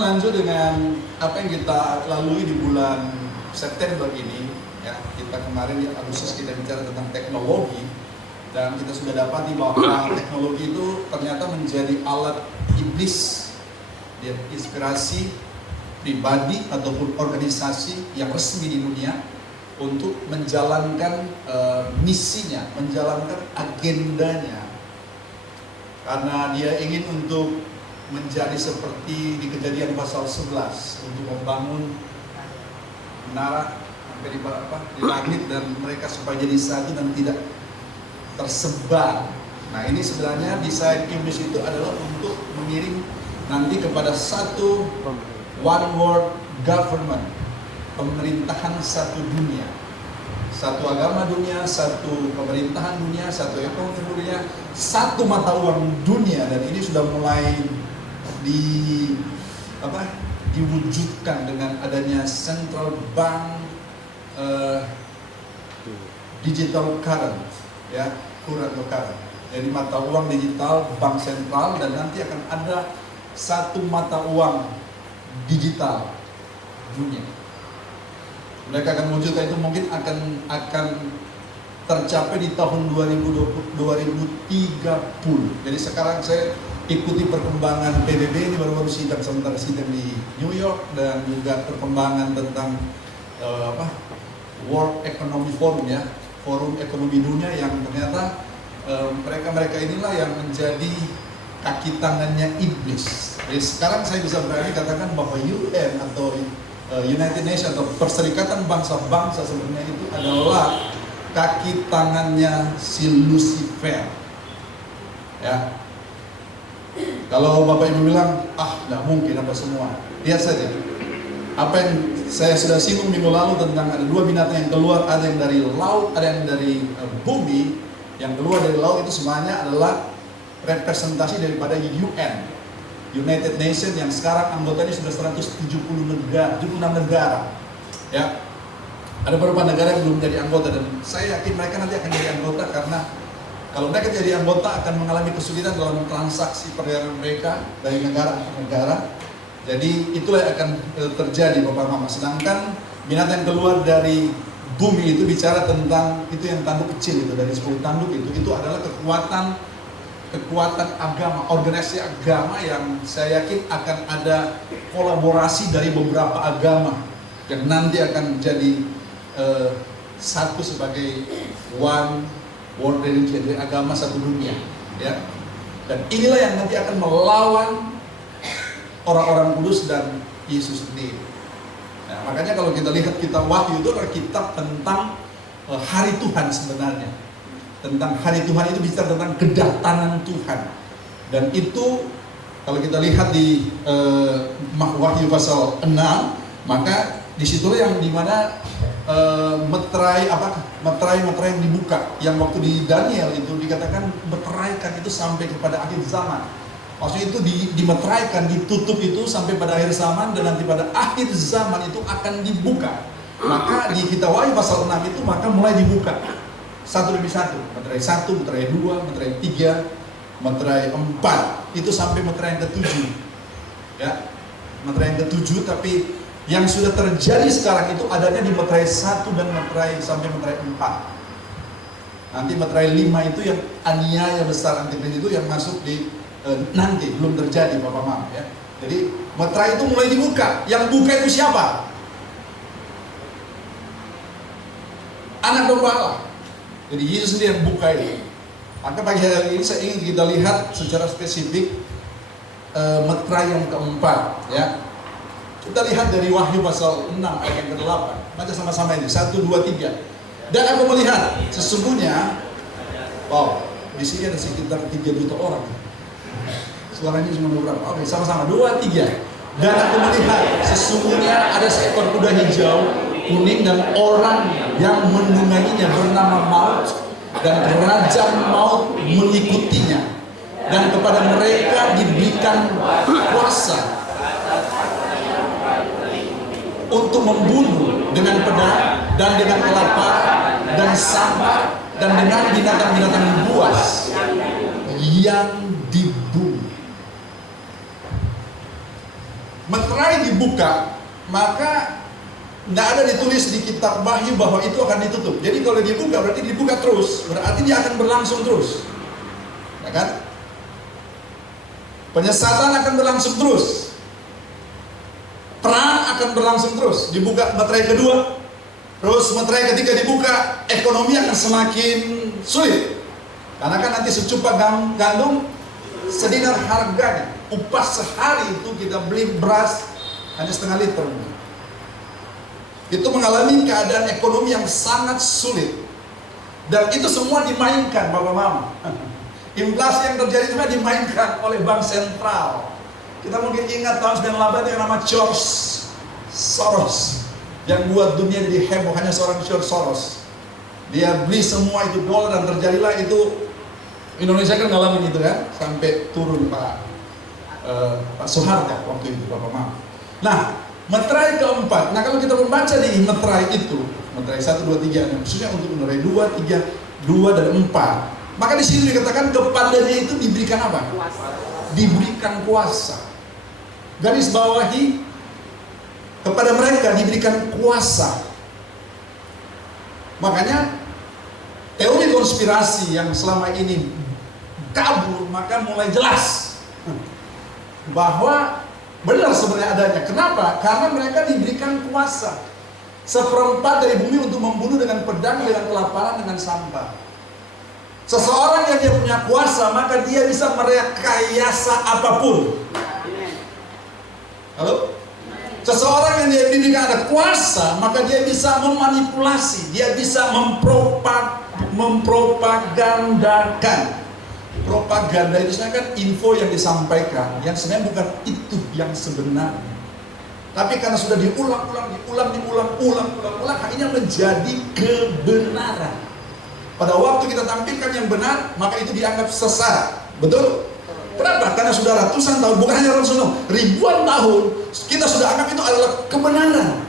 lanjut dengan apa yang kita lalui di bulan September ini. Ya, kita kemarin di Agustus kita bicara tentang teknologi, dan kita sudah dapati bahwa teknologi itu ternyata menjadi alat iblis, dia inspirasi pribadi ataupun organisasi yang resmi di dunia untuk menjalankan misinya, menjalankan agendanya, karena dia ingin untuk menjadi seperti di Kejadian pasal 11 untuk membangun menara di langit dan mereka supaya jadi satu dan tidak tersebar. Nah, ini sebenarnya desain iblis itu adalah untuk mengiring nanti kepada satu one world government, pemerintahan satu dunia, satu agama dunia, satu pemerintahan dunia, satu ekonomi dunia, satu mata uang dunia. Dan ini sudah mulai diwujudkan dengan adanya central bank digital current, ya, current. Jadi mata uang digital bank sentral, dan nanti akan ada satu mata uang digital dunia. Mereka akan wujudkan itu mungkin akan tercapai di tahun 2030. Jadi sekarang saya ikuti perkembangan PBB ini, baru-baru sebentar sidang di New York, dan juga perkembangan tentang World Economic Forum, ya, forum ekonomi dunia, yang ternyata mereka inilah yang menjadi kaki tangannya iblis. Jadi sekarang saya bisa berani katakan bahwa UN atau United Nations atau Perserikatan Bangsa-Bangsa sebenarnya itu adalah kaki tangannya si Lucifer. Ya. Kalau Bapak Ibu bilang, nggak mungkin apa semua, lihat saja. Apa yang saya sudah singgung minggu lalu tentang ada dua binatang yang keluar, ada yang dari laut, ada yang dari bumi. Yang keluar dari laut itu semuanya adalah representasi daripada UN, United Nations, yang sekarang anggotanya sudah 176 negara. Ya, ada beberapa negara yang belum jadi anggota, dan saya yakin mereka nanti akan jadi anggota, karena kalau mereka jadi anggota akan mengalami kesulitan dalam transaksi perdagangan mereka dari negara ke negara. Jadi itulah yang akan terjadi, Bapak Mama. Sedangkan binatang yang keluar dari bumi itu bicara tentang itu yang tanduk kecil itu, dari 10 tanduk itu adalah kekuatan agama, organisasi agama yang saya yakin akan ada kolaborasi dari beberapa agama yang nanti akan menjadi satu sebagai one world religion, jadi agama satu dunia, ya. Dan inilah yang nanti akan melawan orang-orang kudus dan Yesus sendiri. Nah, makanya kalau kita lihat kitab Wahyu itu adalah kitab tentang hari Tuhan sebenarnya. Tentang hari Tuhan itu bicara tentang kedatangan Tuhan. Dan itu kalau kita lihat di Wahyu pasal 6, maka disitulah yang dimana meterai yang dibuka, yang waktu di Daniel itu dikatakan meteraikan itu sampai kepada akhir zaman. Maksudnya itu dimeteraikan, ditutup itu sampai pada akhir zaman, dan nanti pada akhir zaman itu akan dibuka. Maka di kitab Wahyu pasal 6 itu maka mulai dibuka satu demi satu, meterai 1, meterai 2, meterai 3, meterai 4, itu sampai meterai yang ke-7. Ya, meterai yang ke-7, tapi yang sudah terjadi sekarang itu adanya di meterai 1 dan meterai sampai meterai 4. Nanti meterai 5 itu yang aniaya besar antikris itu yang masuk di nanti, belum terjadi Bapak Mama, ya. Jadi meterai itu mulai dibuka. Yang buka itu siapa? Anak domba Allah. Jadi Yesus sendiri yang buka ini. Maka pagi hari ini saya ingin kita lihat secara spesifik meterai yang keempat, ya. Kita lihat dari Wahyu pasal 6 ayat yang ke-8. Baca sama-sama ini, 1, 2, 3. Dan aku melihat sesungguhnya, wow, di sini ada sekitar 3 juta orang. Suaranya cuma beberapa. Oke, sama-sama, 2, 3. Dan aku melihat sesungguhnya ada seekor kuda hijau, kuning, dan orang yang menungganginya bernama Maut, dan kerajaan maut mengikutinya, dan kepada mereka diberikan kuasa untuk membunuh dengan pedang dan dengan kelapa dan sampah dan dengan binatang-binatang buas yang di bumi. meterai dibuka, maka nggak ada ditulis di kitab Wahyu bahwa itu akan ditutup. Jadi kalau dibuka berarti dibuka terus, berarti dia akan berlangsung terus, ya kan? Penyesatan akan berlangsung terus, perang akan berlangsung terus. Dibuka meterai kedua, terus meterai ketiga dibuka, ekonomi akan semakin sulit. Karena kan nanti secupak gandum sedinar harganya. Upah sehari itu kita beli beras hanya setengah liter. Itu mengalami keadaan ekonomi yang sangat sulit. Dan itu semua dimainkan Bapak Mama. Inflasi yang terjadi itu dimainkan oleh bank sentral. Kita mungkin ingat tahun 98 yang nama George Soros, yang buat dunia jadi heboh, hanya seorang George Soros. Dia beli semua itu dolar dan terjadilah itu. Indonesia kan ngalamin itu kan, sampai turun Pak Soeharto waktu itu, Bapak Mama. Nah, meterai keempat. Nah, kalau kita membaca di meterai itu, meterai 1, 2, 3, khususnya untuk meterai 2, 3, 2 dan 4. Maka di situ dikatakan kepadanya itu diberikan apa? Kuasa. Diberikan kuasa. Garis bawahi, kepada mereka diberikan kuasa. Makanya teori konspirasi yang selama ini kabur, maka mulai jelas bahwa benar sebenarnya adanya. Kenapa? Karena mereka diberikan kuasa. 1/4 dari bumi untuk membunuh dengan pedang, dengan kelaparan, dengan sampah. Seseorang yang dia punya kuasa, maka dia bisa merekayasa apapun. Halo? Seseorang yang dia diberikan ada kuasa, maka dia bisa memanipulasi, dia bisa mempropagandakan. Propaganda itu sebenarnya kan info yang disampaikan, yang sebenarnya bukan itu yang sebenarnya. Tapi karena sudah diulang-ulang, akhirnya menjadi kebenaran. Pada waktu kita tampilkan yang benar, maka itu dianggap sesat. Betul? Kenapa? Karena sudah ratusan tahun, bukan hanya ratusan tahun, ribuan tahun, kita sudah anggap itu adalah kebenaran.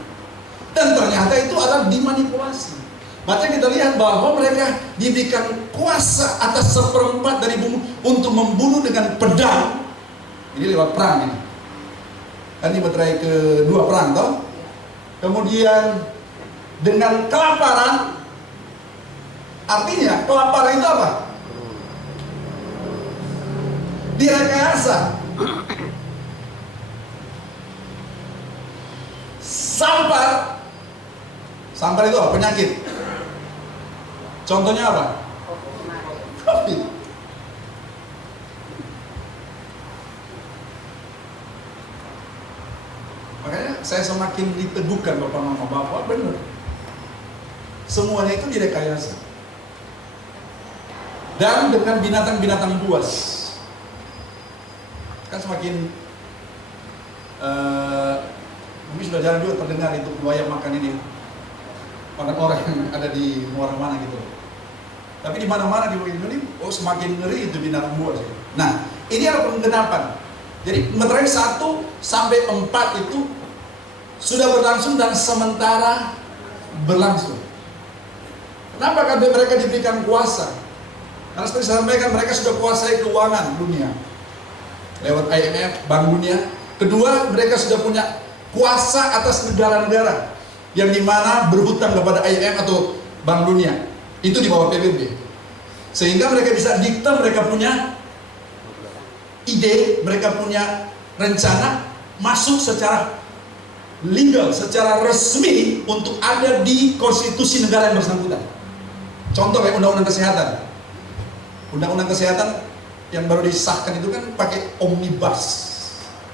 Dan ternyata itu adalah dimanipulasi. Makanya kita lihat bahwa mereka diberikan kuasa atas 1/4 dari bumi untuk membunuh dengan pedang. Ini lewat perang ini. Kan ini meterai kedua perang toh. Kemudian dengan kelaparan. Artinya kelaparan itu apa? Direkayasa. Sampar itu apa? Penyakit. Contohnya apa? COVID. Makanya saya semakin diteguhkan Bapak Mama bahwa benar. Semuanya itu direkayasa. Dan dengan binatang-binatang buas. Kan semakin mungkin sudah jarang juga terdengar itu buaya makan ini. Makan orang yang ada di muara mana gitu. Tapi di mana-mana di Indonesia, semakin ngeri itu binatang buas. Nah, ini adalah penggenapan. Jadi meterai 1 sampai 4 itu sudah berlangsung dan sementara berlangsung. Kenapa? Karena mereka diberikan kuasa. Karena seperti saya sampaikan, mereka sudah kuasai keuangan dunia lewat IMF, Bank Dunia. Kedua, mereka sudah punya kuasa atas negara-negara yang dimana berhutang kepada IMF atau Bank Dunia. Itu di bawah PBB. Sehingga mereka bisa dikta, mereka punya ide, mereka punya rencana masuk secara legal, secara resmi untuk ada di konstitusi negara yang bersangkutan. Contoh kayak undang-undang kesehatan. Undang-undang kesehatan yang baru disahkan itu kan pakai omnibus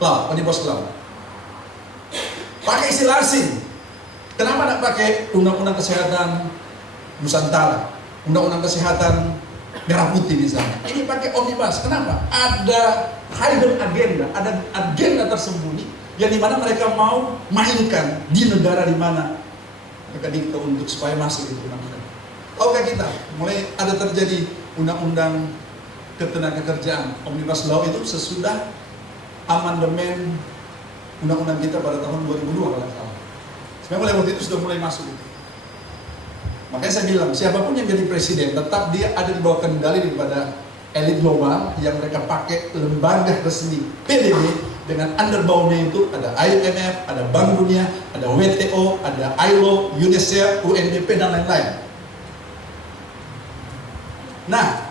law. Pakai istilah asing. Kenapa tidak pakai undang-undang kesehatan Nusantara, undang-undang kesehatan merah putih misalnya? Ini pakai omnibus. Kenapa? Ada hidden agenda, ada agenda tersembunyi yang dimana mereka mau mainkan di negara di mana mereka dikta untuk supaya masuk itu undang-undang. Tahukah kita mulai ada terjadi undang-undang ketenagakerjaan omnibus law itu sesudah amandemen undang-undang kita pada tahun 2002 kalau tidak salah. Sebenarnya mulai waktu itu sudah mulai masuk itu. Makanya saya bilang, siapapun yang jadi presiden, tetap dia ada di bawah kendali daripada elit global yang mereka pakai lembaga resmi PBB dengan underbawnya itu ada IMF, ada Bank Dunia, ada WTO, ada ILO, UNICEF, UNDP dan lain-lain. Nah,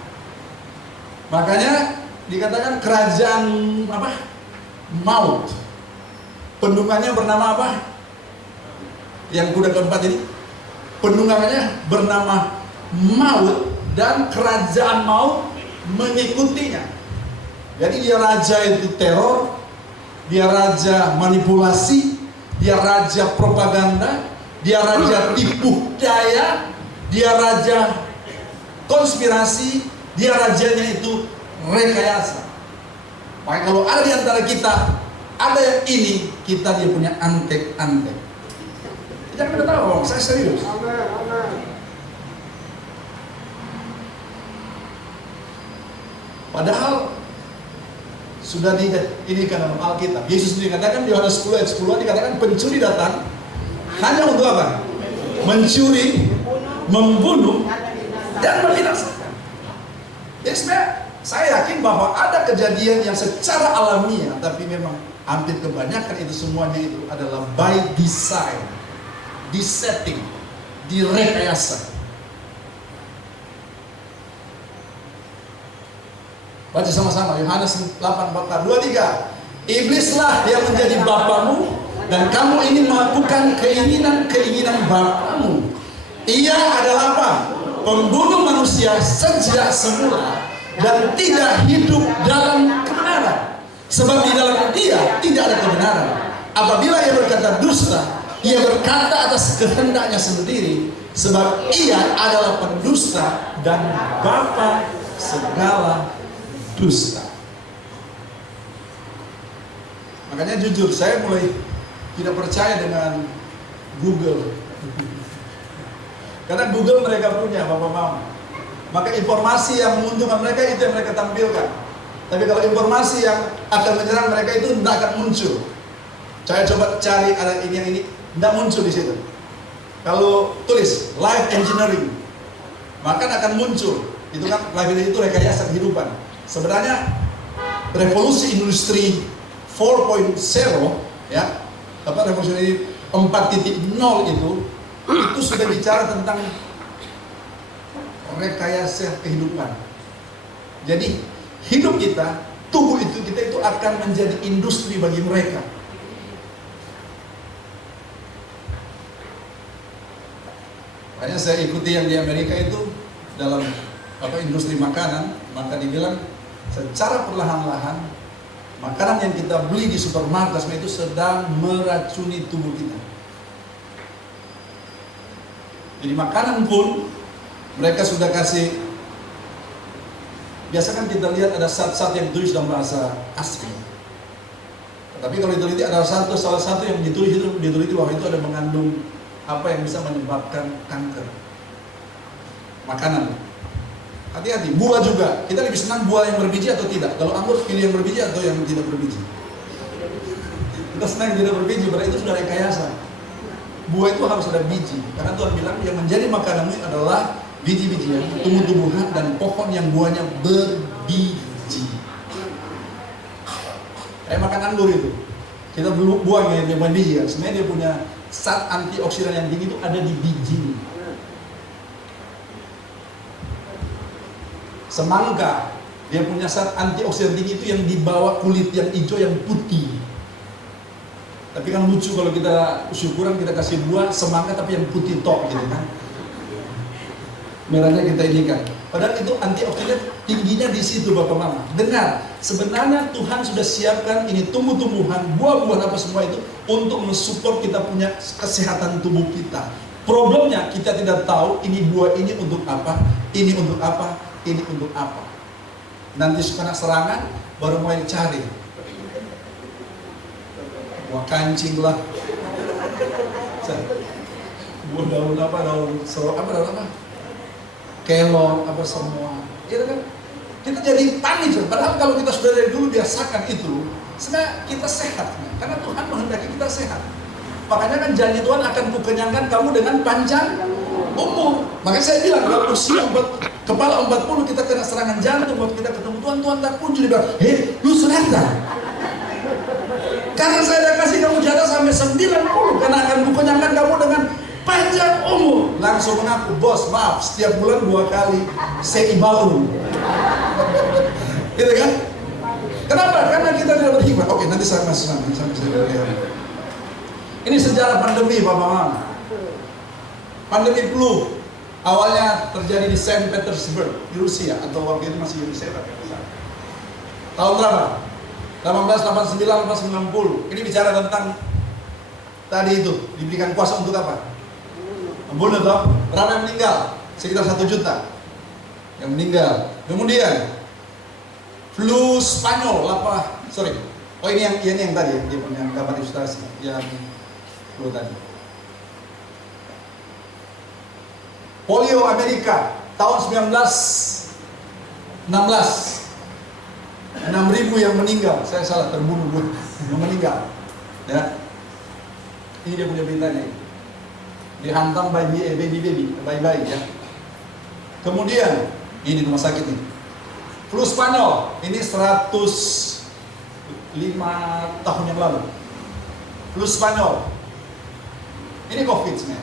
makanya dikatakan kerajaan apa? Maut. Pendungannya bernama apa? Yang kuda keempat ini, pendungannya bernama maut dan kerajaan maut mengikutinya. Jadi dia raja itu teror, dia raja manipulasi, dia raja propaganda, dia raja tipu daya, dia raja konspirasi, dia rajanya itu rekayasa. Maka kalau ada di antara kita ada yang ini, kita dia punya antek-antek. Jangan kita tahu, saya serius. Padahal sudah ini kan dalam Alkitab. Yesus sendiri katakan di Yohanes 10 ayat 10 dikatakan pencuri datang hanya untuk apa? Mencuri, membunuh, dan membinasakan. Jadi sebenarnya saya yakin bahwa ada kejadian yang secara alamiah, tapi memang hampir kebanyakan itu semuanya itu adalah by design, disetting, direkayasa. Baca sama-sama Yohanes 8:23. Iblislah yang menjadi bapamu dan kamu ini melakukan keinginan-keinginan bapamu. Ia adalah apa? Pembunuh manusia sejak semula dan tidak hidup dalam kebenaran. Sebab di dalam dia tidak ada kebenaran. Apabila ia berkata dusta, ia berkata atas kehendaknya sendiri, sebab ia adalah pendusta dan bapa segala dusta. Makanya jujur saya mulai tidak percaya dengan Google. Karena Google mereka punya bapak mama. Maka informasi yang menguntungkan mereka itu yang mereka tampilkan. Tapi kalau informasi yang akan menyerang mereka itu tidak akan muncul. Saya coba cari ada ini yang ini, tidak muncul di situ. Kalau tulis life engineering, maka akan muncul. Itu kan life engineering itu rekayasa kehidupan. Sebenarnya revolusi industri 4.0 ya, apa revolusi 4.0 itu sudah bicara tentang rekayasa kehidupan. Jadi hidup kita, tubuh kita itu akan menjadi industri bagi mereka. Makanya saya ikuti yang di Amerika itu dalam industri makanan, maka dibilang secara perlahan-lahan makanan yang kita beli di supermarket itu sedang meracuni tubuh kita. Jadi makanan pun mereka sudah kasih. Biasa kan kita lihat ada zat-zat yang ditulis dalam bahasa asing. Tapi kalau diteliti ada salah satu yang diteliti bahwa itu ada mengandung apa yang bisa menyebabkan kanker. Makanan. Hati-hati, buah juga. Kita lebih senang buah yang berbiji atau tidak? Kalau anggur pilih yang berbiji atau yang tidak berbiji? Kita senang yang tidak berbiji, berarti itu sudah rekayasa. Buah itu harus ada biji. Karena Tuhan bilang yang menjadi makananmu adalah biji-bijian, tumbuh-tumbuhan dan pohon yang buahnya berbiji. Kayak makan anggur itu. Kita buang yang biji ya. Sebenarnya dia punya zat antioksidan yang tinggi itu ada di biji. Semangka, dia punya zat antioksidan tinggi itu yang di bawah kulit yang hijau yang putih. Tapi kan lucu kalau kita syukuran kita kasih buah semangka tapi yang putih tok gitu kan. Merahnya kita ini kan. Padahal itu antioksidan tingginya di situ Bapak Mama. Dengar, sebenarnya Tuhan sudah siapkan ini tumbuh-tumbuhan, buah-buahan apa semua itu untuk mensupport kita punya kesehatan tubuh kita. Problemnya kita tidak tahu ini buah ini untuk apa, ini untuk apa, ini untuk apa. Nanti kena serangan baru mulai cari. Buah kancing lah. Buah daun apa, daun apa? Kelor apa semua. Gitu kan? Kita jadi panik. Padahal kalau kita sudah dari dulu biasakan itu, sebenarnya kita sehat. Karena Tuhan menghendaki kita sehat. Makanya kan janji Tuhan akan kukenyangkan kamu dengan panjang umur. Makanya saya bilang kalau usia kepala 40 kita kena serangan jantung waktu kita ketemu Tuhan tak kunjung dia bilang, "Hei, lu sudah tak?" Karena saya udah kasih kamu jatah sampai 90, karena akan kukenyangkan kamu dengan panjang umur. Langsung mengaku, bos maaf, setiap bulan 2 kali sei baru. Gitu kan? Kenapa? Karena kita tidak berhikmat. Oke, nanti saya masuk sampai saya lihat. Ini sejarah pandemi, Bapak Mama. Pandemi flu awalnya terjadi di Saint Petersburg, di Rusia, atau waktu itu masih Rusia. Tahun berapa? 1889, 1890. Ini bicara tentang tadi itu, diberikan kuasa untuk apa? Membunuh toh. Berapa yang meninggal? Sekitar 1 juta yang meninggal. Kemudian flu Spanyol apa? Sorry. Oh ini yang tadi ya, dia punya gambar ilustrasi yang flu tadi. Polio Amerika tahun 1916. 6.000 yang meninggal. Saya salah, terbunuh yang meninggal. Ya. Ini dia punya beritanya. Dihantam bayi ya. Kemudian ini rumah sakit nih. Flu Spanyol ini 105 tahun yang lalu. Flu Spanyol. Ini COVID sebenarnya.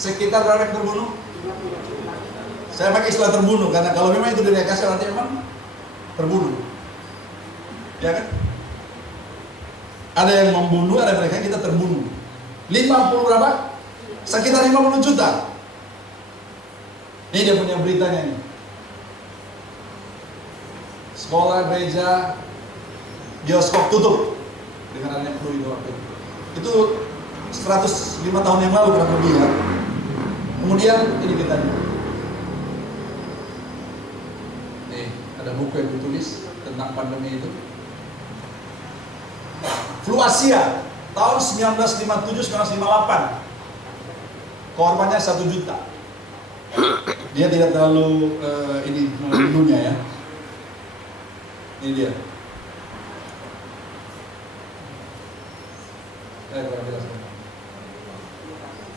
Sekitar berapa yang terbunuh? Saya pakai istilah terbunuh karena kalau memang itu direkayasa nanti memang terbunuh. Ya kan? Ada yang membunuh, ada mereka kita terbunuh. 50 berapa? Sekitar 50 juta. Ini dia punya beritanya ini. Sekolah, gereja, bioskop tutup dengan adanya flu itu waktu itu. Itu 105 tahun yang lalu kurang lebih ya. Kemudian ini kita ada buku yang ditulis tentang pandemi itu. Flu Asia tahun 1957-1958. Korbannya 1 juta. Dia tidak terlalu ini dunia ya. Ini dia.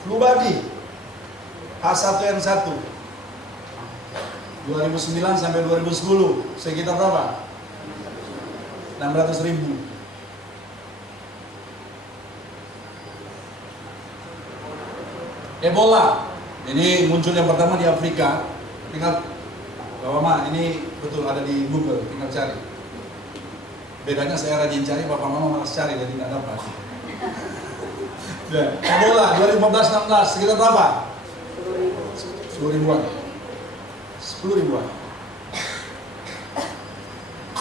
Flu babi H1N1 2009 sampai 2010 sekitar berapa? 600.000. Ebola ini muncul yang pertama di Afrika. Tinggal Bapak Mama ini betul ada di Google, tinggal cari. Bedanya saya rajin cari, Bapak Mama malas cari jadi nggak dapat. Ya, Ebola 2015-16 sekitar berapa? 10 ribuan. 10 ribuan.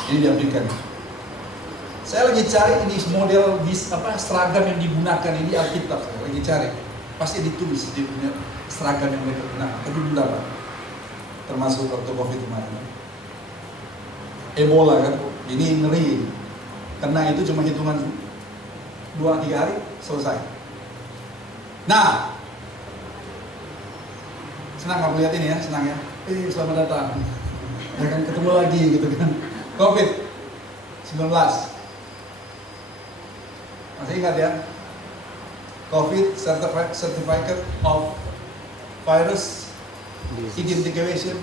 Ini di Afrika. Saya lagi cari ini model seragam yang digunakan ini Alkitab. Saya lagi cari. Pasti ditulis di punya seragam yang mereka gunakan. Tapi belum dapat. Termasuk waktu COVID kemarin. Ebola kan, ini ngeri. Karena itu cuma hitungan 2-3 hari selesai. Nah, senang kamu lihat ini ya, senang ya. Selamat datang. Ya kan ketemu lagi gitu kan. COVID-19. Masih ingat ya? COVID Certificate of Virus Identification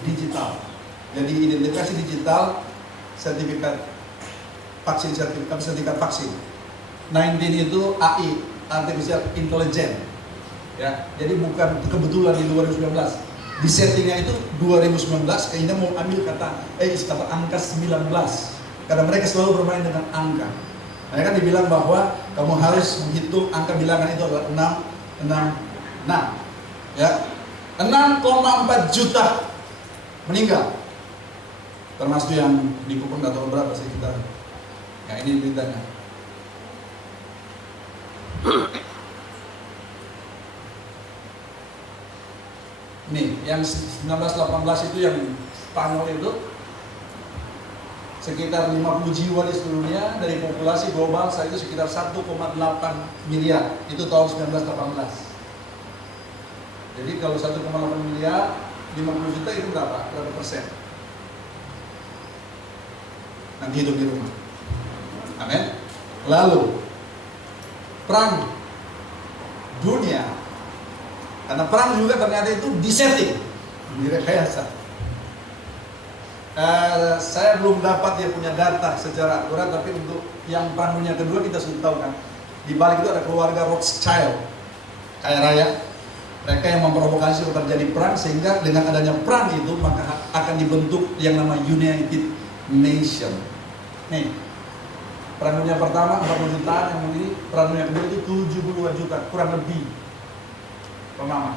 Digital. Jadi identifikasi digital, sertifikat vaksin. 19 itu AI, Artificial Intelligence. Ya, jadi bukan kebetulan di 2019. Di settingnya itu 2019, kayaknya mau ambil kata angka 19. Karena mereka selalu bermain dengan angka. Mereka kan dibilang bahwa kamu harus menghitung angka bilangan itu adalah 666. Ya. 6,4 juta meninggal. Termasuk yang dipukul nggak tahu berapa sekitar. Ya ini beritanya. Nih, yang 1918 itu yang Spanyol itu sekitar 50 jiwa di seluruh dunia dari populasi global saat itu sekitar 1,8 miliar. Itu tahun 1918. Jadi kalau 1,8 miliar 50 juta itu berapa? Berapa persen? Nanti hitung di rumah. Amin. Lalu perang dunia, karena perang juga ternyata itu disetting, direkayasa. Saya belum dapat dia punya data secara akurat, tapi untuk yang Perang Dunia Kedua kita sudah tahu kan, di balik itu ada keluarga Rothschild, kaya raya. Mereka yang memprovokasi terjadi perang, sehingga dengan adanya perang itu maka akan dibentuk yang nama United Nation. Nih, Perang Dunia Pertama 40 jutaan, yang ini Perang Dunia Kedua itu 72 juta, kurang lebih. Pemahaman.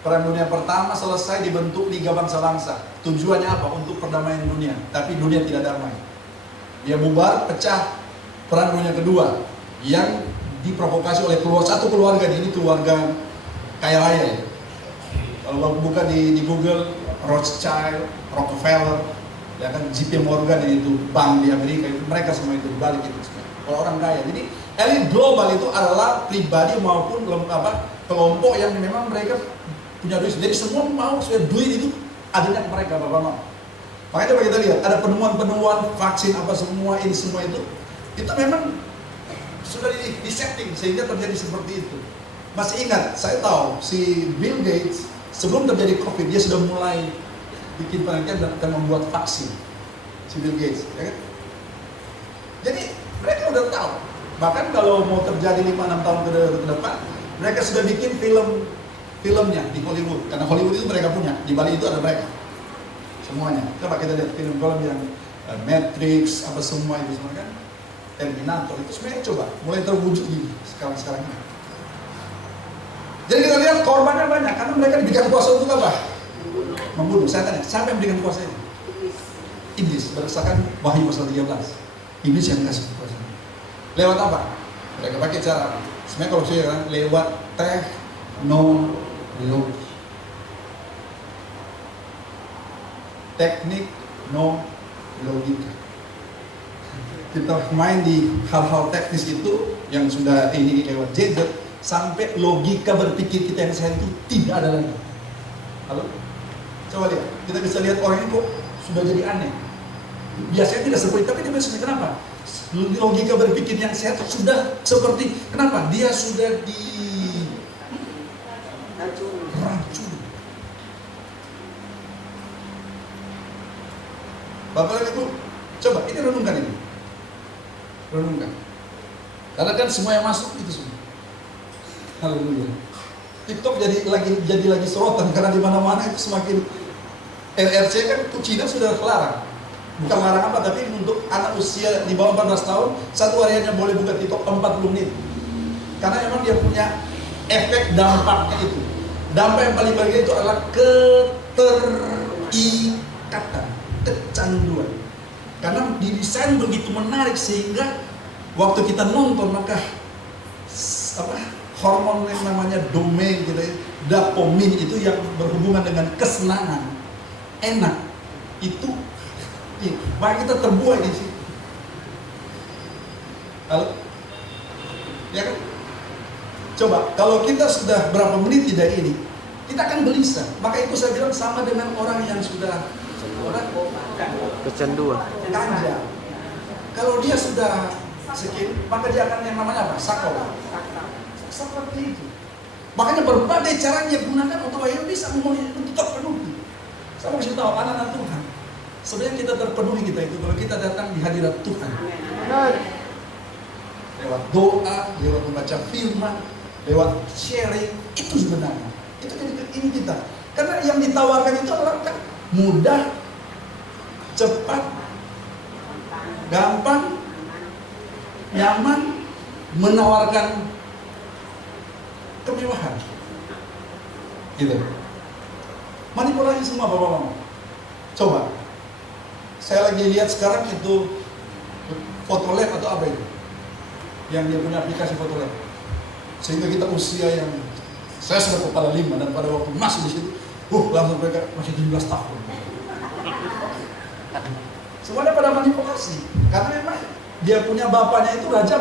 Perang Dunia Pertama selesai, dibentuk Liga Bangsa-Bangsa. Tujuannya apa? Untuk perdamaian dunia. Tapi dunia tidak damai. Dia bubar, pecah. Perang Dunia Kedua yang diprovokasi oleh satu keluarga. Ini keluarga kaya raya ya. Kalau buka di Google, Rothschild, Rockefeller, ya kan, JP Morgan, itu bank di Amerika, itu mereka semua itu dibalik itu semua. Kalau orang kaya. Jadi elit global itu adalah pribadi maupun kelompok yang memang mereka punya duit. Jadi semua mau supaya duit itu adanya ke mereka, Bapak-Bapak. Makanya coba kita lihat, ada penemuan-penemuan vaksin apa semua ini semua itu memang sudah di-setting sehingga terjadi seperti itu. Masih ingat, saya tahu si Bill Gates sebelum terjadi COVID dia sudah mulai bikin penelitian dan membuat vaksin. Si Bill Gates, ya kan? Jadi mereka udah tahu. Bahkan kalau mau terjadi 5-6 tahun ke depan, mereka sudah bikin filmnya di Hollywood, karena Hollywood itu mereka punya, di Bali itu ada mereka semuanya. Coba kita lihat film-film yang Matrix apa semua itu semua kan, Terminator itu sebenarnya coba mulai terwujud di sekarang ini. Jadi kita lihat korbannya banyak karena mereka diberikan kuasa untuk apa? Membunuh. Saya tanya, siapa yang berikan kuasa ini? Iblis, berdasarkan Wahyu pasal 13. Iblis yang kasih kuasa. Lewat apa? Mereka pakai cara, sebenarnya kalau saya kan, lewat teknologi. Teknik, no logika. Kita main di hal-hal teknis itu yang sudah ini lewat gadget, sampai logika berpikir kita yang sehat itu tidak ada lagi. Halo? Coba lihat, kita bisa lihat orang ini kok sudah jadi aneh. Biasanya tidak seperti, tapi dia seperti kenapa? Logika berpikir yang sehat sudah seperti, kenapa? Dia sudah racun. Bapak Ibu, coba ini renungkan ini. Renungkan. Karena kan semua yang masuk itu semua. Haleluya. TikTok jadi lagi sorotan karena di mana-mana itu semakin RRC kan tuh Cina sudah larang. Bukan larang apa, tapi untuk anak usia di bawah 14 tahun satu hari hanya boleh buka TikTok 40 menit. Karena memang dia punya efek dampaknya itu. Dampak yang paling bagian itu adalah keterikatan, kecanduan. Karena didesain begitu menarik sehingga waktu kita nonton maka hormon yang namanya dopamin gitu ya, dopamin itu yang berhubungan dengan kesenangan, enak itu, maka kita terbuai di situ. Halo, ya kan? Coba kalau kita sudah berapa menit tidak ini, kita akan gelisah. Maka itu saya bilang sama dengan orang yang sudah kecanduan, ganja. Kalau dia sudah sekian, maka dia akan yang namanya apa? Sakau. Seperti itu. Makanya berbagai cara dia gunakan untuk akhirnya bisa terpenuhi. Saya mau kasih tahu anak-anak Tuhan, sebenarnya kita terpenuhi kita itu kalau kita datang di hadirat Tuhan. Lewat doa, lewat membaca firman, lewat sharing, itu sebenarnya. Itu ini kita. Karena yang ditawarkan itu adalah kan mudah, cepat, gampang, nyaman, menawarkan kemewahan. Gitu. Manipulasi semua Bapak-Bapak. Coba. Saya lagi lihat sekarang itu Photolab atau apa itu? Yang dia punya aplikasi Photolab. Sehingga kita usia yang saya sudah kepala 5 dan pada waktu masih di situ, langsung mereka masih 17 tahun. Semuanya pada manipulasi. Karena memang dia punya bapaknya itu raja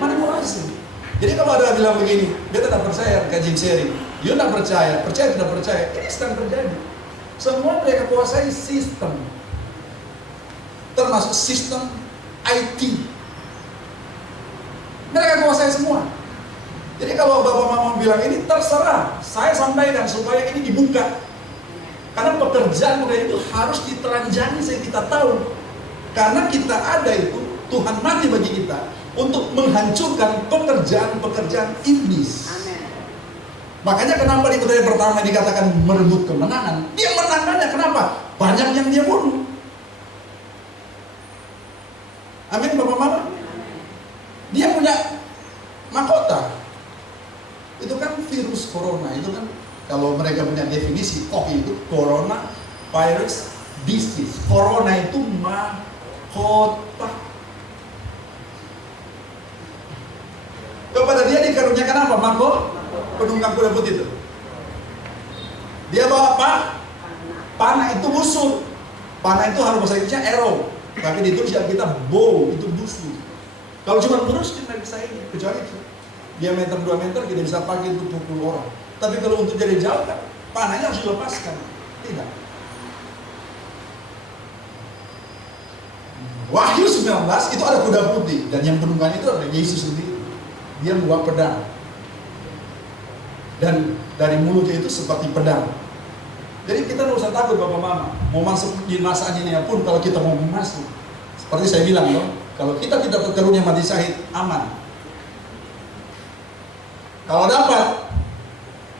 manipulasi. Jadi kalau ada bilang begini, dia tidak percaya kajian sharing, dia tidak percaya tidak percaya, ini sedang terjadi. Semua mereka kuasai sistem, termasuk sistem IT. Mereka kuasai semua. Jadi kalau Bapak Mama bilang ini terserah, saya sampaikan supaya ini dibuka. Karena pekerjaan itu harus ditelanjangi, saya kita tahu. Karena kita ada itu, Tuhan mati bagi kita untuk menghancurkan pekerjaan-pekerjaan iblis. Amen. Makanya kenapa di pertanyaan pertama dikatakan merebut kemenangan? Dia menangkannya, kenapa? Banyak yang dia bunuh. Amin, Bapak Mama. Dia punya mahkota. Itu kan virus corona, itu kan kalau mereka punya definisi COVID itu corona virus disease. Corona itu mahkota. Kepada dia dikaruniakan apa? Mahkota penunggang kuda putih itu. Dia bawa apa? Panah, itu musuh. Panah itu harus bahasa Inggrisnya arrow, tapi di Indonesia kita bow, itu musuh. Kalau cuma lurus kita bisa ini, kecuali diameter 2 meter kita bisa pakai untuk pukul orang. Tapi kalau untuk jadi jauh kan, panahnya harus dilepaskan. Tidak. Wahyu 19 itu ada kuda putih, dan yang penunggang itu ada Yesus sendiri. Dia membawa pedang, dan dari mulutnya itu seperti pedang. Jadi kita tidak usah takut Bapak Mama. Mau masuk di masa ini pun, kalau kita mau masuk, seperti saya bilang loh, kalau kita tidak terkarunia mati syahid, aman. Kalau dapat,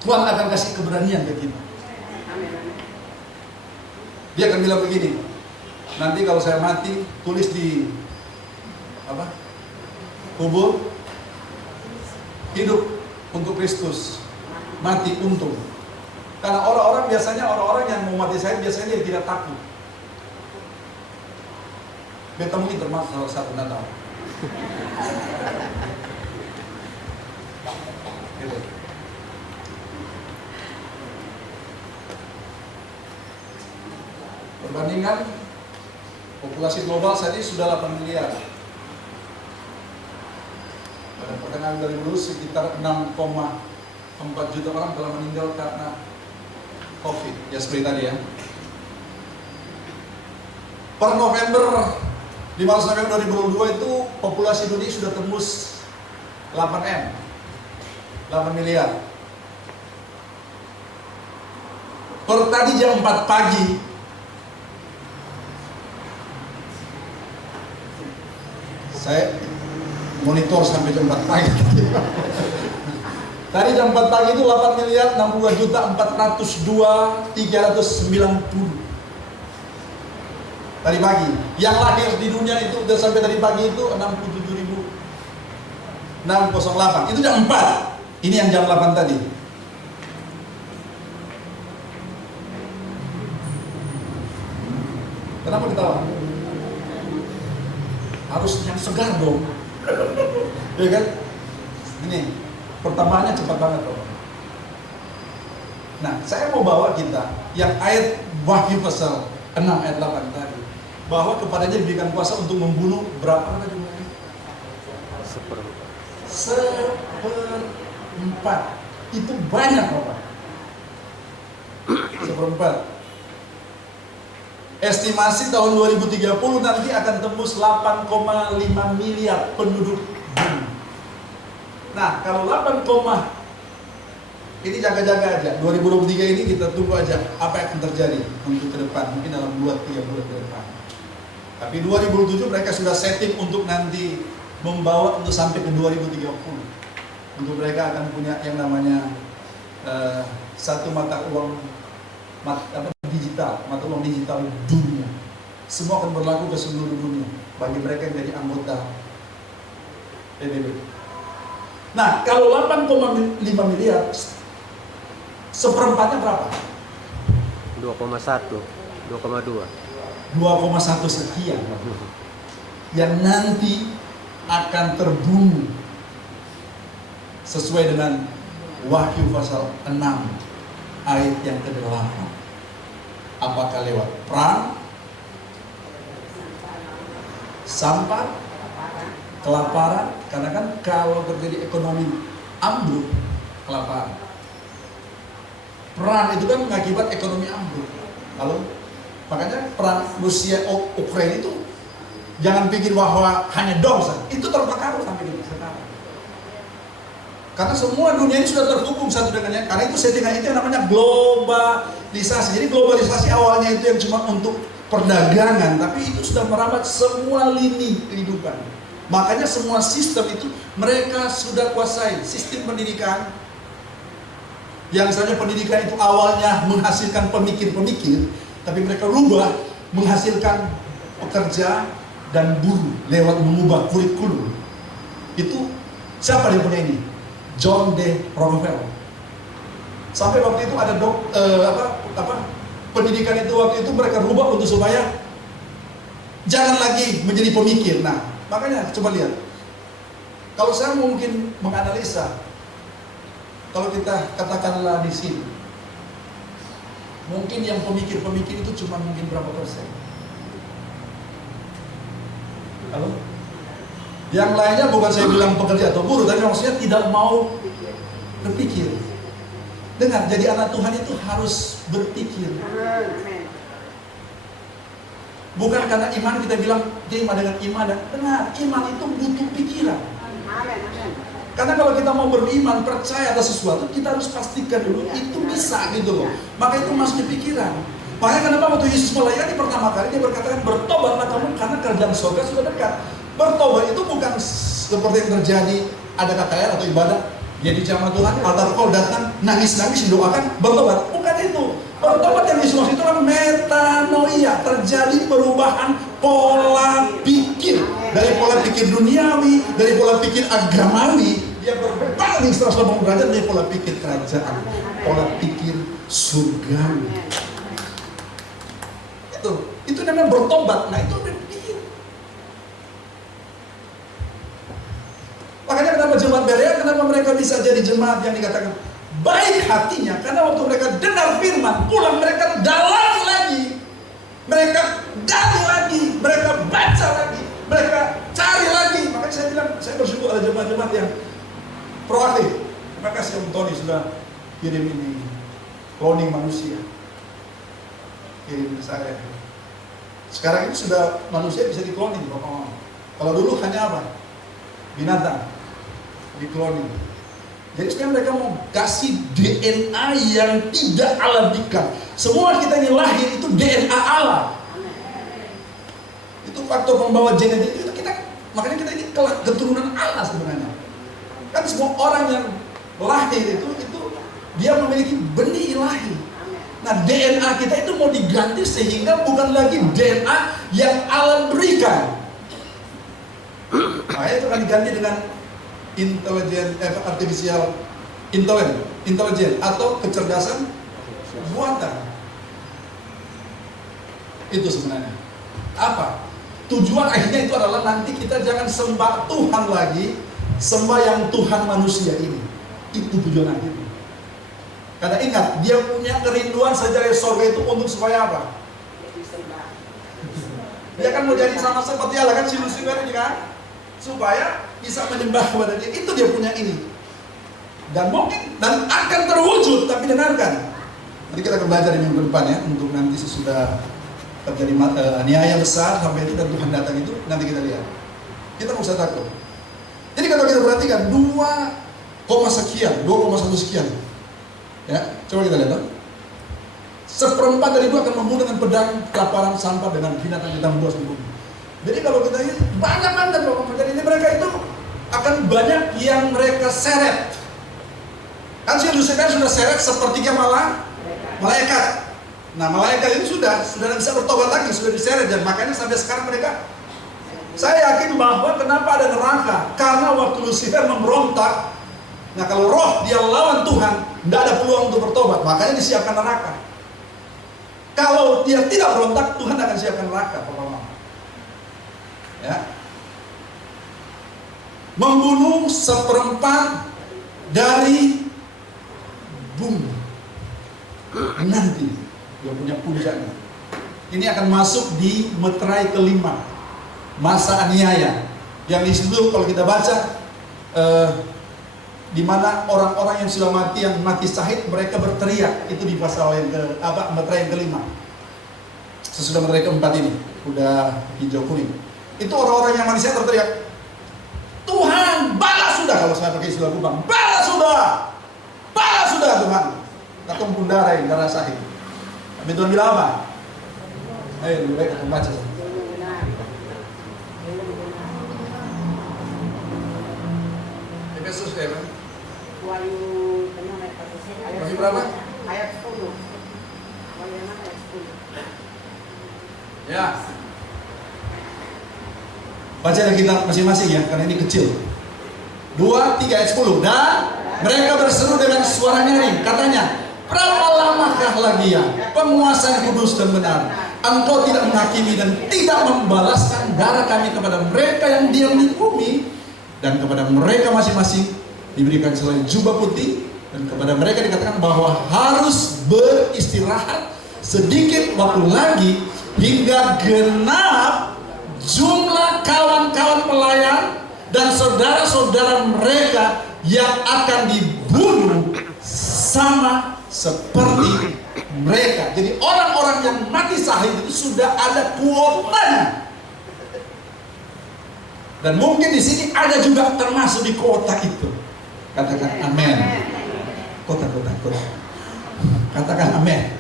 Tuhan akan kasih keberanian ke kita. Dia akan bilang begini, nanti kalau saya mati, tulis di apa? Kubur, hidup untuk Kristus, mati untung. Karena orang-orang yang mau mati syahid biasanya dia tidak takut. Beta mungkin termasuk salah satu Natal. Perbandingan populasi global saat ini sudah 8 miliar. Pada pertengahan 2020 sekitar 6,4 juta orang telah meninggal karena COVID. Ya seperti tadi ya. Per November, 15 November 2022 itu populasi dunia sudah tembus 8 miliar. Per tadi jam 4 pagi, saya monitor sampai jam 4 pagi. Tadi jam 4 pagi itu 8 miliar 62 juta 402 390. Tadi pagi. Yang lahir di dunia itu udah sampai tadi pagi itu 67.608. Itu jam 4. Ini yang jam 8 tadi. Kenapa ketawa? Harus yang segar dong. Ya kan? Ini pertambahannya cepat banget loh. Nah, saya mau bawa kita yang ayat Wahyu pasal 6 ayat 8 tadi, bahwa kepadanya diberikan kuasa untuk membunuh berapa kata jumlahnya? Seperempat. Itu banyak Bapak. Seperempat. Estimasi tahun 2030 nanti akan tembus 8,5 miliar penduduk bumi. Nah, kalau 8, ini jaga-jaga aja. 2023 ini kita tunggu aja apa yang akan terjadi untuk ke depan, mungkin dalam 2-3 bulan ke depan. Tapi 2007 mereka sudah setting untuk nanti membawa untuk sampai ke 2030. Untuk mereka akan punya yang namanya satu mata uang digital, mata uang digital dunia. Semua akan berlaku ke seluruh dunia bagi mereka yang jadi anggota PBB. Nah, kalau 8,5 miliar, seperempatnya berapa? 2,1, 2,2. 2,1 sekian yang nanti akan terbunuh sesuai dengan Wahyu pasal 6 ayat yang ke-8. Apakah lewat perang, sampah, kelaparan? Karena kan kalau terjadi ekonomi ambruk, kelaparan. Perang itu kan mengakibat ekonomi ambruk. Lalu makanya perang Rusia Ukraina itu jangan pikir bahwa hanya dosa, itu terpengaruh sampai sekarang. Karena semua dunia ini sudah terhubung satu dengan yang. Karena itu settingan itu yang namanya globalisasi. Jadi globalisasi awalnya itu yang cuma untuk perdagangan, tapi itu sudah merambat semua lini kehidupan. Makanya semua sistem itu mereka sudah kuasai. Sistem pendidikan, yang saja pendidikan itu awalnya menghasilkan pemikir-pemikir, tapi mereka rubah menghasilkan pekerja dan buruh lewat mengubah kurikulum. Itu siapa yang punya ini? John D. Rockefeller. Sampai waktu itu ada pendidikan itu waktu itu mereka rubah untuk supaya jangan lagi menjadi pemikir. Nah, makanya coba lihat. Kalau saya mungkin menganalisa, kalau kita katakanlah di sini, mungkin yang pemikir-pemikir itu cuma mungkin berapa persen? Halo? Yang lainnya bukan saya bilang pekerja atau buruh, tapi maksudnya tidak mau berpikir. Dengar, jadi anak Tuhan itu harus berpikir. Bukan karena iman kita bilang dia iman dengan iman. Dengar, iman itu butuh pikiran. Karena kalau kita mau beriman, percaya atas sesuatu, kita harus pastikan dulu itu bisa gitu loh. Maka itu masuk di pikiran. Makanya kenapa waktu Yesus melayani pertama kali dia berkatakan bertobatlah kamu karena kerajaan surga sudah dekat. Bertobat itu bukan seperti yang terjadi ada KKR atau ibadah. Dia dijamah Tuhan, altar call datang, nangis-nangis didoakan, bertobat. Bukan itu. Bertobat yang Yesus maksud itu adalah metanoia, terjadi perubahan pola pikir. Dari pola pikir duniawi, dari pola pikir agamawi, dia berbalik 180 derajat dari pola pikir kerajaan, pola pikir surgawi. Itu namanya bertobat. Nah itu berpikir. Makanya kenapa jemaat Berea, kenapa mereka bisa jadi jemaat yang dikatakan baik hatinya? Karena waktu mereka dengar firman, pulang mereka dalam lagi, mereka gali lagi, mereka baca lagi, mereka cari lagi. Makanya saya bilang, saya bersyukur ada jemaat-jemaat yang proaktif. Terima kasih Om Tony sudah kirim ini cloning manusia, kirim ke saya. Sekarang ini sudah manusia bisa di-cloning. Kalau dulu hanya apa? Binatang di-cloning. Jadi sekarang mereka mau kasih DNA yang tidak alamikan. Semua kita ini lahir itu DNA Allah. Itu faktor pembawa genetik itu kita, makanya kita ini keturunan Allah sebenarnya. Kan semua orang yang lahir itu dia memiliki benih ilahi. Nah DNA kita itu mau diganti sehingga bukan lagi DNA yang Allah berikan. Makanya itu akan diganti dengan artificial intelligence atau kecerdasan buatan. Itu sebenarnya apa? Tujuan akhirnya itu adalah nanti kita jangan sembah Tuhan lagi, sembah yang Tuhan manusia ini. Itu tujuan akhirnya. Karena ingat, dia punya kerinduan sejak surga itu untuk supaya apa? Dia kan mau jadi sama seperti Allah kan, si Lucifer ini kan, supaya bisa menyembah kepada dia. Itu dia punya ini. Dan mungkin dan akan terwujud. Tapi dengarkan, nanti kita akan belajar di minggu depan ya, untuk nanti sesudah terjadi aniaya besar sampai itu dan Tuhan datang itu, nanti kita lihat. Kita nggak usah takut. Jadi kalau kita perhatikan 2,1 sekian. Ya, coba kita lihat. 1/4 dari itu akan membunuh dengan pedang, kelaparan, sampah, dengan binatang-binatang buas di bumi. Jadi kalau kita ini banyak banget loh, jadi mereka itu akan banyak yang mereka seret. Kan si Lucifer sudah seret sepertiga malaikat. Nah malaikat itu sudah tidak bisa bertobat lagi, sudah diseret, dan makanya sampai sekarang mereka. Saya yakin bahwa kenapa ada neraka, karena waktu Lucifer memberontak. Nah kalau roh dia lawan Tuhan, tidak ada peluang untuk bertobat, makanya disiapkan neraka. Kalau dia tidak berontak, Tuhan akan siapkan neraka pertama. Ya. Membunuh 1/4 dari bumi. Nanti dia punya puncaknya. Ini akan masuk di meterai kelima, masa aniaya. Yang di situ kalau kita baca di mana orang-orang yang sudah mati, yang mati syahid, mereka berteriak. Itu di pasal yang meterai yang kelima. Sesudah meterai keempat ini, udah hijau kuning. Itu orang-orang yang mati syahid berteriak, Tuhan balas sudah, kalau saya pakai istilah Kupang, balas balas sudah Tuhan. Katong pun darah sahih. Tapi Tuhan bilang apa? Ayo, lebih baik kita baca. Efesus berapa? Masih berapa? Ayat 10. Ayat 10. Ya. Baca kita masing-masing ya, karena ini kecil. 2, 3 ayat 10. Dan mereka berseru dengan suara nyaring, katanya, berapa lamakah lagi ya penguasa yang kudus dan benar? Engkau tidak menghakimi dan tidak membalaskan darah kami kepada mereka yang diam di bumi, dan kepada mereka masing-masing diberikan selain jubah putih, dan kepada mereka dikatakan bahwa harus beristirahat sedikit waktu lagi hingga genap jumlah kawan-kawan pelayan dan saudara-saudara mereka yang akan dibunuh sama seperti mereka. Jadi orang-orang yang mati syahid itu sudah ada kuotanya. Dan mungkin di sini ada juga termasuk di kuota itu. Katakan amin. Kota. Katakan amin.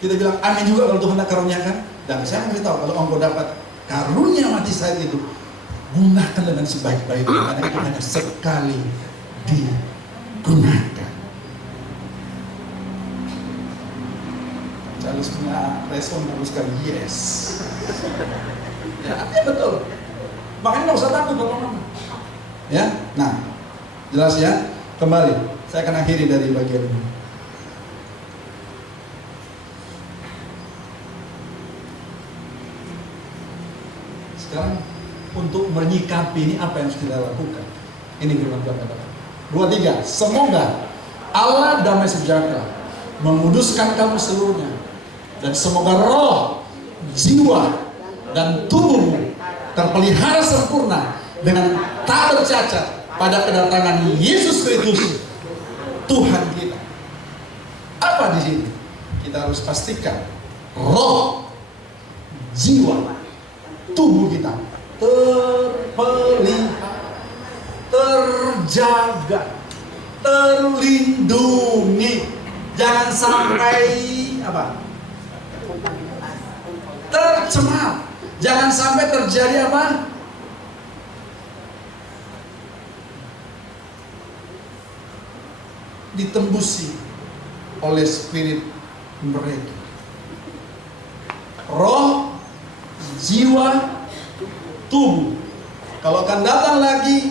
Kita bilang amin juga kalau Tuhan karuniakan. Dan saya memberitahu kalau engkau dapat karunia mati syahid itu, gunakan dengan sebaik-baiknya, karena itu hanya sekali digunakan. Charles punya respon bagus sekali, yes. Ya, artinya betul. Makanya nggak usah takut teman-teman. Ya, nah, jelas ya. Kembali, saya akan akhiri dari bagian ini. Sekarang untuk menyikapi ini apa yang harus kita lakukan? Ini firman Tuhan katakan. 2, 3. Semoga Allah damai sejahtera menguduskan kamu seluruhnya, dan semoga roh, jiwa, dan tubuhmu terpelihara sempurna dengan tak bercacat pada kedatangan Yesus Kristus Tuhan kita. Apa di sini? Kita harus pastikan roh, jiwa, tubuh kita terpelihara, terjaga, terlindungi. Jangan sampai apa? Tercemar. Jangan sampai terjadi apa? Ditembusi oleh spirit mereka. Roh, jiwa, tubuh. Kalau akan datang lagi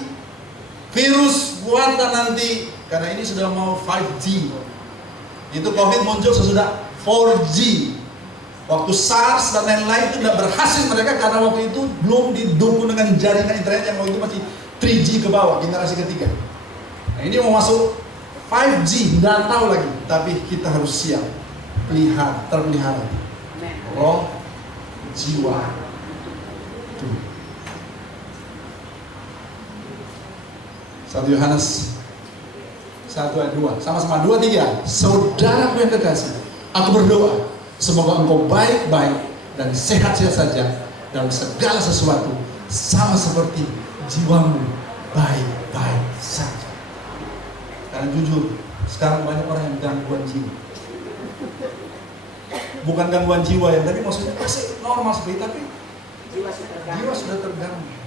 virus buatan nanti, karena ini sudah mau 5G. Itu COVID muncul sesudah 4G. Waktu SARS dan lain-lain itu tidak berhasil mereka karena waktu itu belum didukung dengan jaringan internet yang waktu itu masih 3G ke bawah, generasi ketiga. Nah, ini mau masuk 5G, tidak tahu lagi. Tapi kita harus siap, terpelihara. Roh, jiwa, tubuh. 1 Yohanes 1 ayat 2, sama-sama 2, 3. Saudaraku yang kekasih, aku berdoa semoga engkau baik-baik dan sehat-sehat saja dalam segala sesuatu, sama seperti jiwamu baik-baik saja. Karena jujur, sekarang banyak orang yang gangguan jiwa. Bukan gangguan jiwa yang tadi maksudnya pasti normal seperti, tapi jiwa sudah terganggu.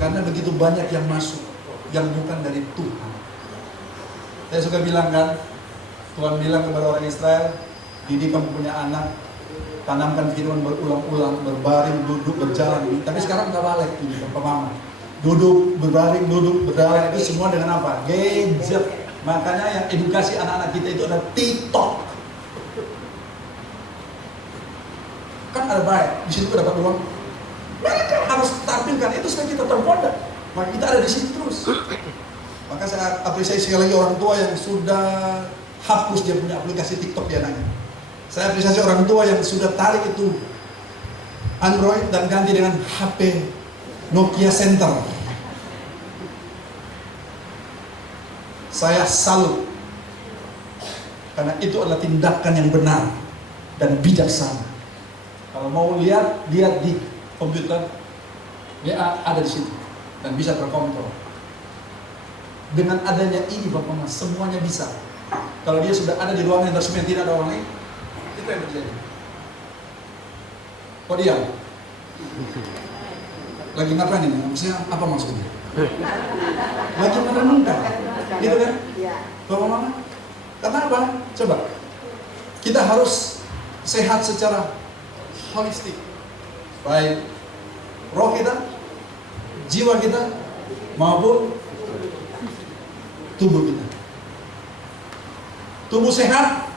Karena begitu banyak yang masuk yang bukan dari Tuhan. Saya suka bilang kan, Tuhan bilang kepada orang Israel, didik kamu punya anak, tanamkan firman berulang-ulang, berbaring, duduk, berjalan. Tapi sekarang nggak balik ini pemahaman. Duduk, berbaring, duduk, berjalan, itu semua dengan apa? Gadget. Makanya yang edukasi anak-anak kita itu adalah TikTok. Kan ada baik, di situ dapat uang. Mereka harus tampilkan itu supaya kita terpodok. Maka kita ada di situ terus. Maka saya apresiasi sekali lagi orang tua yang sudah hapus dia punya aplikasi TikTok di anaknya. Saya apresiasi orang tua yang sudah tarik itu Android dan ganti dengan HP Nokia Center. Saya salut. Karena itu adalah tindakan yang benar dan bijaksana. Kalau mau lihat di komputer, dia ada di situ dan bisa terkontrol. dengan adanya ini Bapak Mas, semuanya bisa. Kalau dia sudah ada di ruangan yang resmi, tidak ada orang lain, itu yang terjadi. Kok diam? Lagi ngapain ini? Maksudnya apa maksudnya? Lagi merenungkan, gitu kan? Iya. Bapak Mama? Karena apa? Coba, kita harus sehat secara holistik, baik roh kita, jiwa kita, maupun tubuh kita. Tubuh sehat,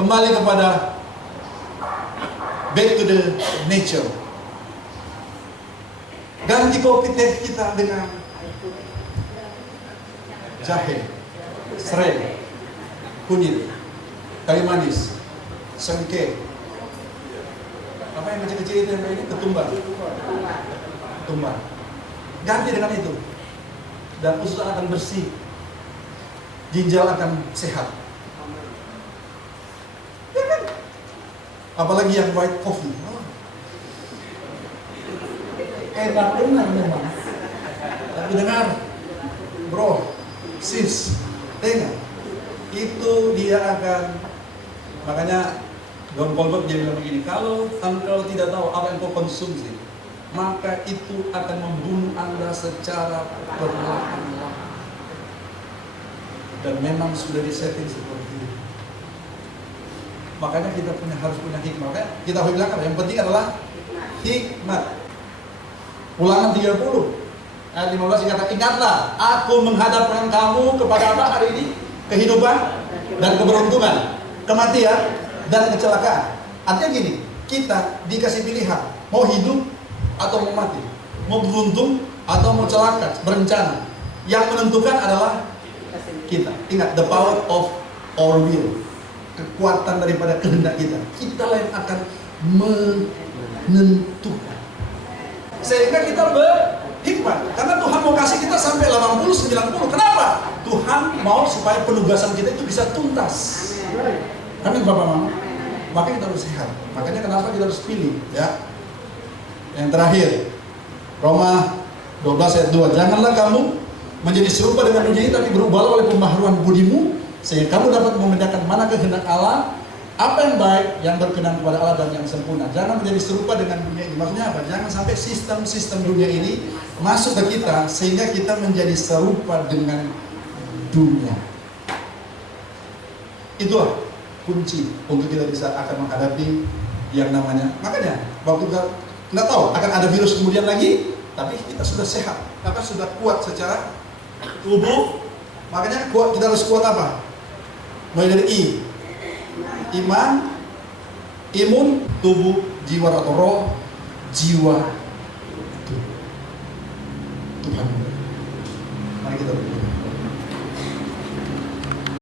kembali kepada back to the nature. Ganti kopi teh kita dengan jahe, serai, kunyit, kayu manis, sengke. Apa yang kecil-kecil itu yang kayak ini? Ketumbar. Ketumbar. Ganti dengan itu. Dan usus akan bersih. Ginjal akan sehat. Ya kan? Apalagi yang white coffee. Oh. Enak benar memang. Tapi dengar, bro, sis, dengar. Itu dia akan, makanya Don Colbert dia bilang begini, kalau engkau tidak tahu apa yang kau konsumsi, maka itu akan membunuh Anda secara perlahan-lahan. Dan memang sudah disetting seperti itu. Makanya kita harus punya hikmah. Kita bilang yang penting adalah hikmat. Ulangan 30 ayat 15 dikatakan, ingatlah, aku menghadapkan kamu kepada apa hari ini? Kehidupan dan keberuntungan, kematian dan kecelakaan. Artinya gini, kita dikasih pilihan, mau hidup atau mau mati, mau beruntung atau mau celaka, berencana. Yang menentukan adalah kita. Ingat, the power of our will, kekuatan daripada kehendak kita. Kitalah yang akan menentukan. Sehingga kita berhikmat, karena Tuhan mau kasih kita sampai 80-90. Kenapa? Tuhan mau supaya penugasan kita itu bisa tuntas. Amin Bapak Mama. Makanya kita harus sehat. Makanya kenapa kita harus pilih, ya. Yang terakhir, Roma 12 ayat 2. Janganlah kamu menjadi serupa dengan dunia ini, tapi berubahlah oleh pembaharuan budimu, sehingga kamu dapat membedakan mana kehendak Allah, apa yang baik, yang berkenan kepada Allah dan yang sempurna. Jangan menjadi serupa dengan dunia ini. Maksudnya apa? Jangan sampai sistem-sistem dunia ini masuk ke kita sehingga kita menjadi serupa dengan dunia. Itulah kunci untuk kita bisa akan menghadapi yang namanya. Makanya waktu kita nggak tahu akan ada virus kemudian lagi, tapi kita sudah sehat, kita sudah kuat secara tubuh. Makanya kuat, kita harus kuat apa? Mulai dari I. Iman, imun, tubuh, jiwa atau roh, jiwa, Tuhan. Mari kita berdoa.